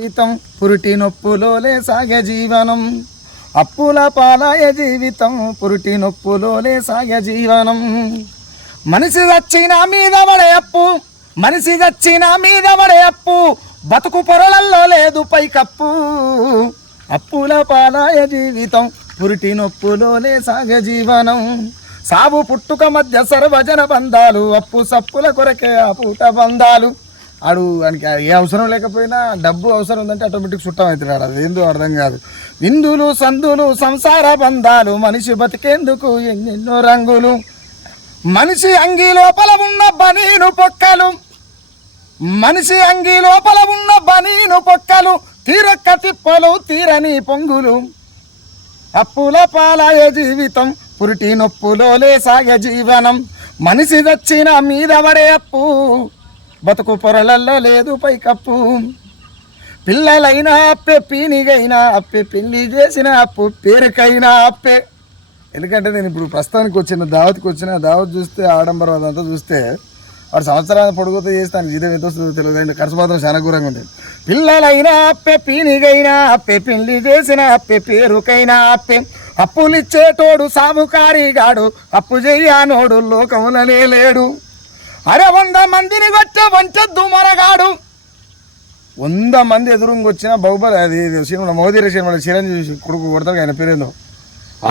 జీవితం పురిటి నొప్పులోలే సాగే జీవనం, అప్పుల పాలాయ జీవితం పురిటి నొప్పులోలే సాగే జీవనం. మనిషి చచ్చిన మీద పడే అప్పు, మనిషి చచ్చిన మీద పడే అప్పు, బతుకు పొరలల్లో లేదు పైకప్పు. అప్పుల పాలాయ జీవితం పురిటి నొప్పులోలే సాగే జీవనం. సాగు పుట్టుక మధ్య సర్వజన బంధాలు, అప్పు సప్పుల కొరకే ఆ పూట బంధాలు. ఆడు వానికి ఏ అవసరం లేకపోయినా డబ్బు అవసరం ఉందంటే ఆటోమేటిక్ చుట్టం అవుతున్నాడు. అది ఏందో అర్థం కాదు. విందులు సందులు సంసార బంధాలు, మనిషి బతికేందుకు ఎన్నెన్నో రంగులు. మనిషి అంగి లోపల ఉన్న బనీను పొక్కలు, మనిషి అంగి లోపల ఉన్న బనీను పొక్కలు, తీరొక్క తిప్పలు తీరని పొంగులు. అప్పుల పాలాయ జీవితం పురిటి నొప్పులోలే సాగే జీవనం. మనిషి చచ్చిన మీద పడే అప్పు, బతుకు పొరలల్లో లేదు పైకప్పు. పిల్లలైనా అప్పే, పీనిగైనా అప్పే, పెళ్లి చేసిన అప్పు, పేరుకైనా అప్పే. ఎందుకంటే నేను ఇప్పుడు ప్రస్తుతానికి వచ్చిన దావత్ చూస్తే ఆడంబరం అదంతా చూస్తే వాడు సంవత్సరాల పొడుగుతో చేస్తాను జీతం ఎంత వస్తుందో తెలియదు. ఖర్చు మాత్రం చాలా ఘోరంగా ఉంటుంది. పిల్లలైనా అప్పే, పీనిగైనా అప్పే, పెళ్లి చేసిన అప్పే, పేరుకైనా అప్పే. అప్పులిచ్చేటోడు సాముకారిగాడు, అప్పు చెయ్యానోడు లోకములనే లేడు. అరే 100 మందిని కొట్టే వంచద్దు మరగాడు. 100 మంది ఎదురుంగొచ్చిన బాహుబలి, అది సినిమా మోదీ సినిమా చిరంజీవి కొడుకు కొడతాడు, ఆయన పేరేందో.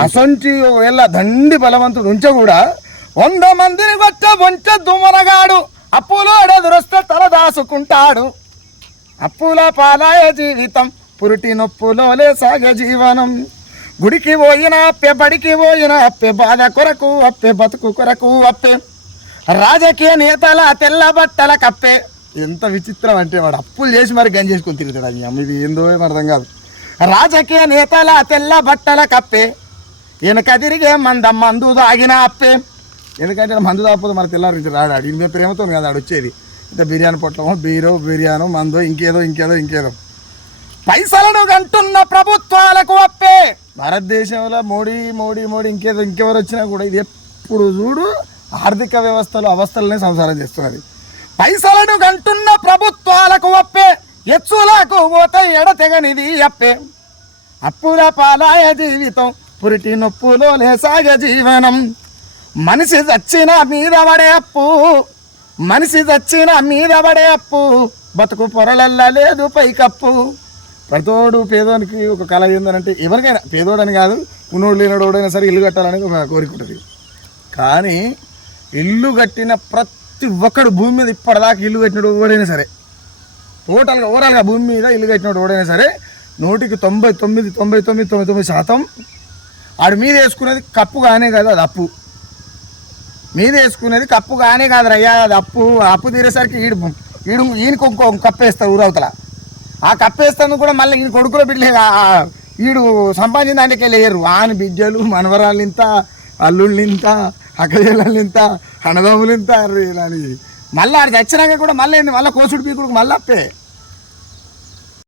అసొంటి ఒకవేళ దండి బలవంతుడు ఉంచ కూడా 100 మందిని కొట్టే వంచద్దు మరగాడు, అప్పులో ఎదురొస్తే తల దాసుకుంటాడు. అప్పుల పాలాయ జీవితం పురిటి నొప్పులోలే సాగే జీవనం. గుడికి పోయిన అప్పే, బడికి పోయిన అప్పే, బాధ కొరకు అప్పే, బతుకు కొరకు అప్పే. రాజకీయ నేతల తెల్ల బట్టల కప్పే. ఎంత విచిత్రం అంటే వాడు అప్పులు చేసి మరి గంజి చేసుకొని తిరుగుతాడు. అది అమ్మ ఇది ఏందో అర్థం కాదు. రాజకీయ నేతల తెల్ల బట్టల కప్పే, వెనక తిరిగే మందు తాగిన అప్పే. ఎందుకంటే మందు తాగకపోతే మన తెల్లారించి రాడాడు. ఈయన ప్రేమతో కదా ఆడు వచ్చేది. ఇంత బిర్యానీ పొట్లమో, బిర్యానో మందో, ఇంకేదో. పైసలను కంటున్న ప్రభుత్వాలకు అప్పే. భారతదేశంలో మోడీ ఇంకెవరు వచ్చినా కూడా ఇది ఎప్పుడు చూడు ఆర్థిక వ్యవస్థలో అవస్థలనే సంసారం చేస్తున్నది. పైసలను కంటున్న ప్రభుత్వాలకు అప్పే, ఎచ్చులకు పోతే ఎడతెగనిది అప్పే. అప్పుల పాలాయ జీవితం పురిటి నొప్పులోలే సాగే జీవనం. మనిషి చచ్చిన మీద పడే అప్పు, మనిషి చచ్చిన మీద పడే అప్పు, బతుకు పొరలల్లా లేదు పైకప్పు. ప్రతోడు పేదోనికి ఒక కళ ఏందనంటే, ఎవరికైనా పేదోడని కాదు, ఉన్నోడు లేనోడైనా సరే ఇల్లు కట్టాలని ఒక కోరిక ఉంటుంది. కానీ ఇల్లు కట్టిన ప్రతి ఒక్కడు భూమి మీద ఇప్పటిదాకా ఇల్లు కట్టినోడు ఎవడైనా సరే, ఓవరాల్గా భూమి మీద ఇల్లు కట్టినోడు ఎవడైనా సరే 99.99% ఆడు మీద వేసుకునేది కప్పు కానే కాదు, అది అప్పు. మీద వేసుకునేది కప్పు కానే కాదు రయ్యా, అది అప్పు తీరేసరికి ఈయనకు ఇంకో కప్పేస్తాడు ఊరవతల. ఆ కప్పేస్తాను కూడా మళ్ళీ ఈయన కొడుకులో బిడ్డలే, ఈడు సంపాదించిన దాంట్లోకి వెళ్ళేయరు. ఆయన బిడ్డలు, మనవరాళ్ళు ఇంత, అల్లుళ్ళు ఇంత, అక్కజల్లు ఇంత, అన్నదమ్ములు ఇంత అని మళ్ళీ ఆడికి వచ్చినాక కూడా మళ్ళీ కోసుడు పీకుడు మళ్ళీ అప్పే.